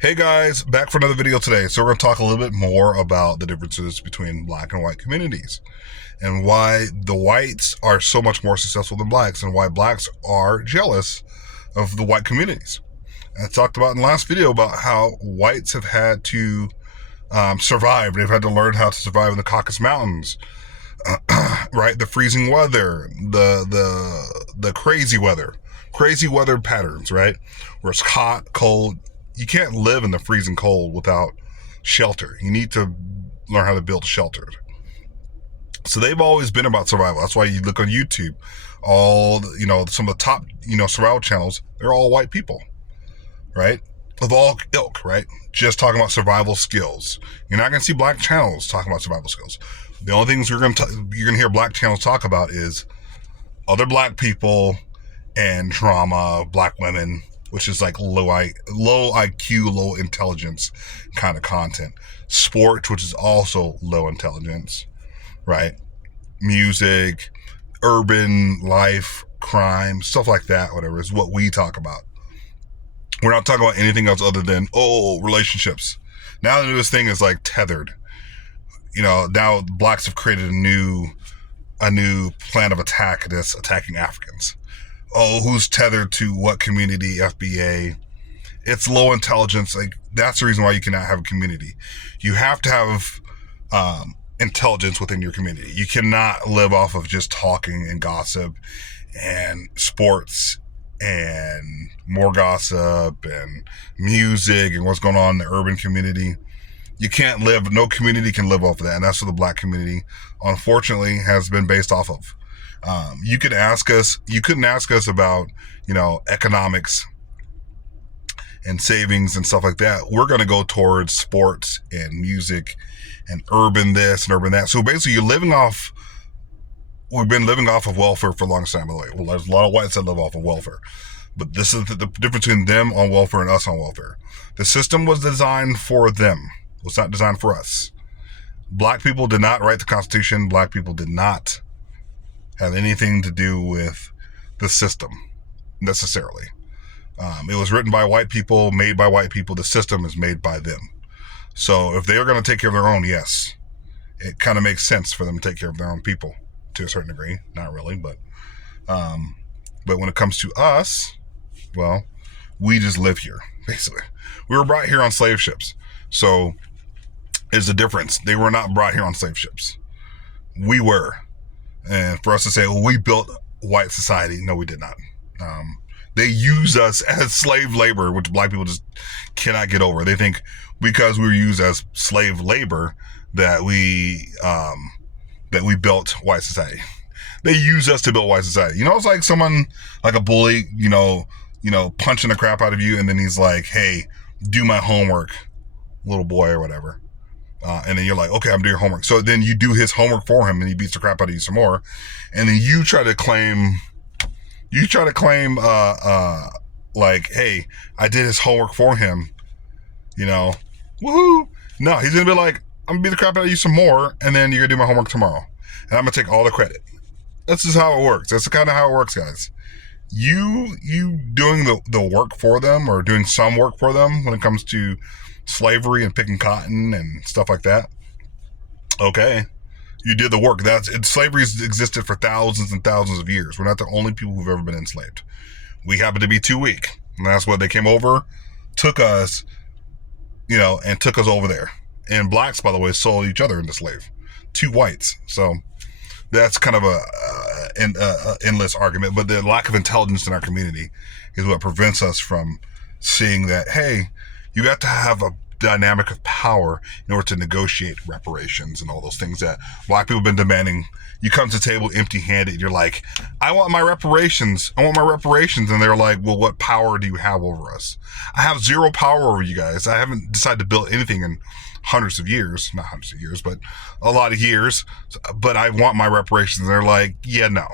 Hey guys, back for another video today. So we're going to talk a little bit more about the differences between black and white communities and why the whites are so much more successful than blacks and why blacks are jealous of the white communities. And I talked about in the last video about how whites have had to survive. They've had to learn how to survive in the Caucasus Mountains, right? The freezing weather, the crazy weather patterns, right? Where it's hot, cold. You can't live in the freezing cold without shelter. You need to learn how to build shelter. So they've always been about survival. That's why you look on YouTube, some of the top, survival channels, they're all white people, right? Of all ilk, right? Just talking about survival skills. You're not going to see black channels talking about survival skills. The only things you're going to hear black channels talk about is other black people and trauma, black women, which is like low IQ, low intelligence kind of content. Sport, which is also low intelligence, right? Music, urban life, crime, stuff like that, whatever, is what we talk about. We're not talking about anything else other than, relationships. Now the newest thing is like tethered. Now blacks have created a new plan of attack that's attacking Africans. Who's tethered to what community, FBA. It's low intelligence. Like, that's the reason why you cannot have a community. You have to have intelligence within your community. You cannot live off of just talking and gossip and sports and more gossip and music and what's going on in the urban community. You can't live, no community can live off of that. And that's what the black community, unfortunately, has been based off of. You couldn't ask us about, economics and savings and stuff like that. We're going to go towards sports and music and urban this and urban that. So basically we've been living off of welfare for a long time, by the way. Well, there's a lot of whites that live off of welfare, but this is the difference between them on welfare and us on welfare. The system was designed for them. It was not designed for us. Black people did not write the Constitution. Black people did not have anything to do with the system necessarily. It was written by white people, made by white people. The system is made by them. So if they are going to take care of their own, yes, it kind of makes sense for them to take care of their own people to a certain degree. Not really, but when it comes to us, well, we just live here, basically. We were brought here on slave ships. So is the difference. They were not brought here on slave ships. We were. And for us to say, well, we built white society, no, we did not. They use us as slave labor, which black people just cannot get over. They think because we were used as slave labor that we built white society. They use us to build white society. It's like someone, like a bully, punching the crap out of you, and then he's like, hey, do my homework, little boy or whatever. And then you're like, okay, I'm doing your homework. So then you do his homework for him and he beats the crap out of you some more. And then you try to claim, like, hey, I did his homework for him, woohoo. No, he's going to be like, I'm going to beat the crap out of you some more. And then you're going to do my homework tomorrow. And I'm going to take all the credit. That's just how it works. That's kind of how it works, guys. You doing the work for them or doing some work for them when it comes to slavery and picking cotton and stuff like that. Okay, you did the work. Slavery's existed for thousands and thousands of years. We're not the only people who've ever been enslaved. We happen to be too weak, and that's why they came over, took us, and took us over there. And blacks, by the way, sold each other into slave to whites. So that's kind of an endless argument. But the lack of intelligence in our community is what prevents us from seeing that, hey, you got to have a dynamic of power in order to negotiate reparations and all those things that black people have been demanding. You come to the table empty-handed. You're like, I want my reparations. And they're like, well, what power do you have over us? I have zero power over you guys. I haven't decided to build anything in hundreds of years. Not hundreds of years, but a lot of years. But I want my reparations. And they're like, yeah, no.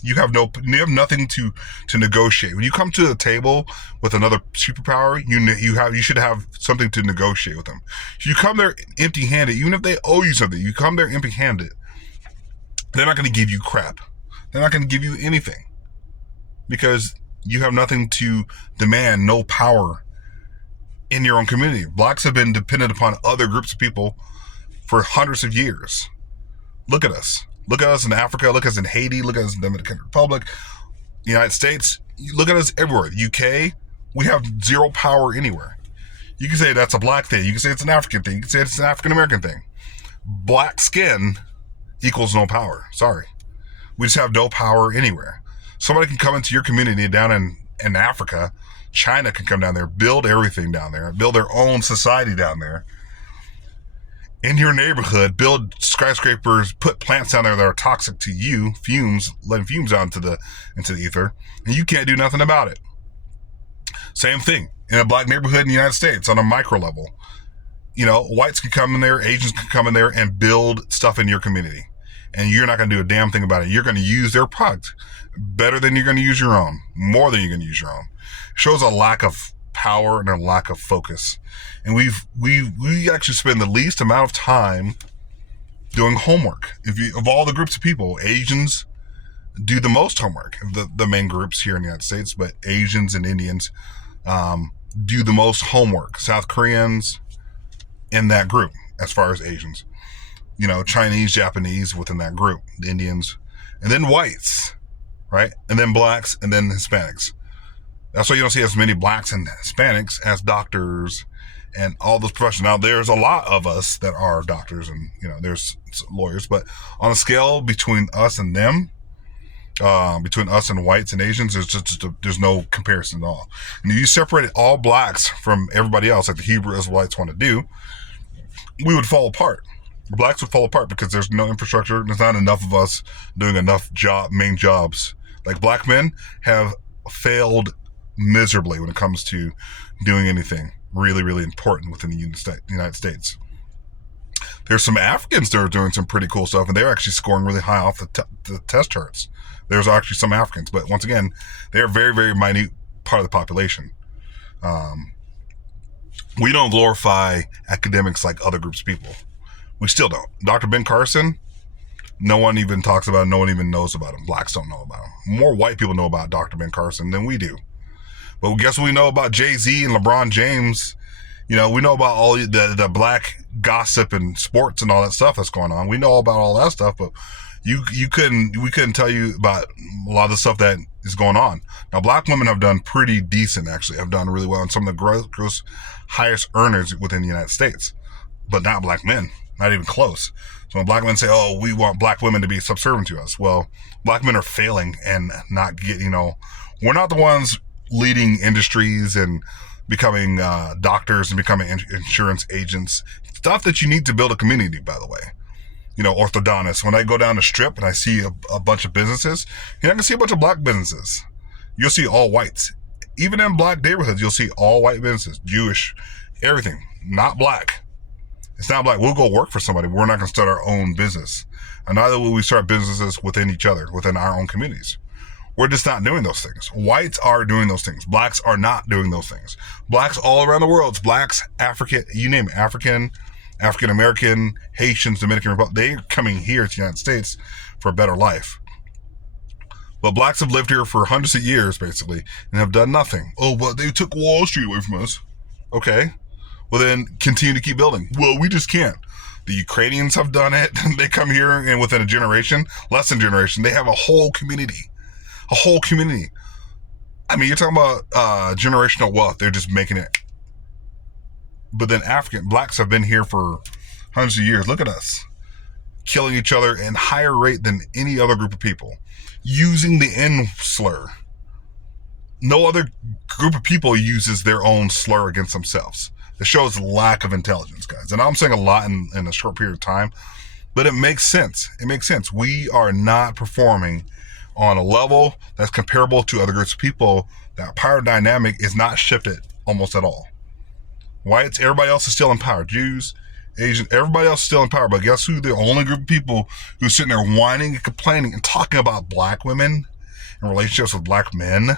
You have nothing to negotiate. When you come to the table with another superpower, you should have something to negotiate with them. If you come there empty-handed, even if they owe you something, you come there empty-handed, they're not going to give you crap. They're not going to give you anything because you have nothing to demand, no power in your own community. Blacks have been dependent upon other groups of people for hundreds of years. Look at us. Look at us in Africa. Look at us in Haiti. Look at us in the Dominican Republic. United States. Look at us everywhere. UK, we have zero power anywhere. You can say that's a black thing. You can say it's an African thing. You can say it's an African American thing. Black skin equals no power. Sorry. We just have no power anywhere. Somebody can come into your community down in Africa. China can come down there, build everything down there, build their own society down there. In your neighborhood, build skyscrapers, put plants down there that are toxic to you, fumes, letting fumes out into the ether, and you can't do nothing about it. Same thing in a black neighborhood in the United States on a micro level. You know, whites can come in there, Asians can come in there and build stuff in your community. And you're not going to do a damn thing about it. You're going to use their product better than you're going to use your own, more than you're going to use your own. It shows a lack of power and a lack of focus. And we actually spend the least amount of time doing homework. Of all the groups of people, Asians do the most homework. The main groups here in the United States, but Asians and Indians do the most homework. South Koreans in that group, as far as Asians. You know, Chinese, Japanese within that group, the Indians, and then whites, right? And then blacks, and then Hispanics. That's why you don't see as many blacks and Hispanics as doctors and all those professions. Now, there's a lot of us that are doctors and, you know, there's lawyers, but on a scale between us and them, between us and whites and Asians, there's no comparison at all. And if you separated all blacks from everybody else, like the Hebrew Israelites want to do, we would fall apart. Blacks would fall apart because there's no infrastructure. There's not enough of us doing enough main jobs. Like black men have failed miserably when it comes to doing anything really, really important within the United States. There's some Africans that are doing some pretty cool stuff, and they're actually scoring really high off the test charts. There's actually some Africans, but once again, they're a very, very minute part of the population. We don't glorify academics like other groups of people. We still don't. Dr. Ben Carson, no one even talks about him. No one even knows about him. Blacks don't know about him. More white people know about Dr. Ben Carson than we do. But guess what we know about Jay-Z and LeBron James? You know, we know about all the black gossip and sports and all that stuff that's going on. We know about all that stuff, but we couldn't tell you about a lot of the stuff that is going on. Now, black women have done pretty decent, actually. Have done really well, and some of the gross highest earners within the United States, but not black men. Not even close. So when black men say, oh, we want black women to be subservient to us. Well, black men are failing and not getting, we're not the ones leading industries and becoming doctors and becoming insurance agents. Stuff that you need to build a community, by the way. You know, orthodontists. When I go down the strip and I see a bunch of businesses, you're not going to see a bunch of black businesses. You'll see all whites. Even in black neighborhoods, you'll see all white businesses, Jewish, everything, not black. It's not like we'll go work for somebody. We're not going to start our own business. And neither will we start businesses within each other, within our own communities. We're just not doing those things. Whites are doing those things. Blacks are not doing those things. Blacks all around the world, blacks, African, you name it, African American, Haitians, Dominican Republic, they're coming here to the United States for a better life. But blacks have lived here for hundreds of years, basically, and have done nothing. Oh, but they took Wall Street away from us. Okay. Well, then continue to keep building. Well, we just can't. The Ukrainians have done it. They come here and within a generation, less than a generation, they have a whole community. A whole community. I mean, you're talking about generational wealth. They're just making it. But then blacks have been here for hundreds of years. Look at us. Killing each other at a higher rate than any other group of people. Using the N slur. No other group of people uses their own slur against themselves. It shows lack of intelligence, guys. And I'm saying a lot in a short period of time, but it makes sense. It makes sense. We are not performing on a level that's comparable to other groups of people. That power dynamic is not shifted almost at all. Whites, everybody else is still in power. Jews, Asians, everybody else is still in power. But guess who? The only group of people who's sitting there whining and complaining and talking about black women and relationships with black men.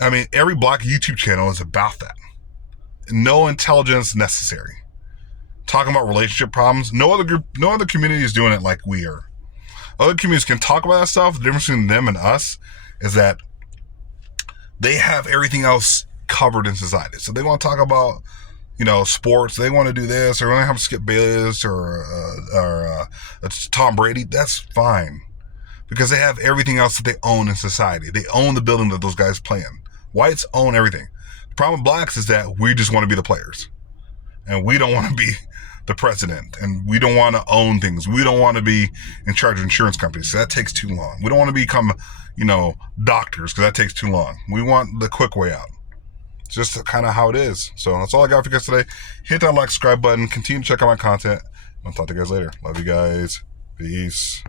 I mean, every black YouTube channel is about that. No intelligence necessary. Talking about relationship problems. No other community is doing it like we are. Other communities can talk about that stuff. The difference between them and us is that they have everything else covered in society. So they want to talk about, sports. They want to do this, or they want to have Skip Bayless or Tom Brady. That's fine, because they have everything else that they own in society. They own the building that those guys play in. Whites own everything. The problem with blacks is that we just want to be the players, and we don't want to be the president, and we don't want to own things. We don't want to be in charge of insurance companies, so that takes too long. We don't want to become, doctors, because that takes too long. We want the quick way out. It's just kind of how it is. So that's all I got for you guys today. Hit that like, subscribe button. Continue to check out my content. I'll talk to you guys later. Love you guys. Peace.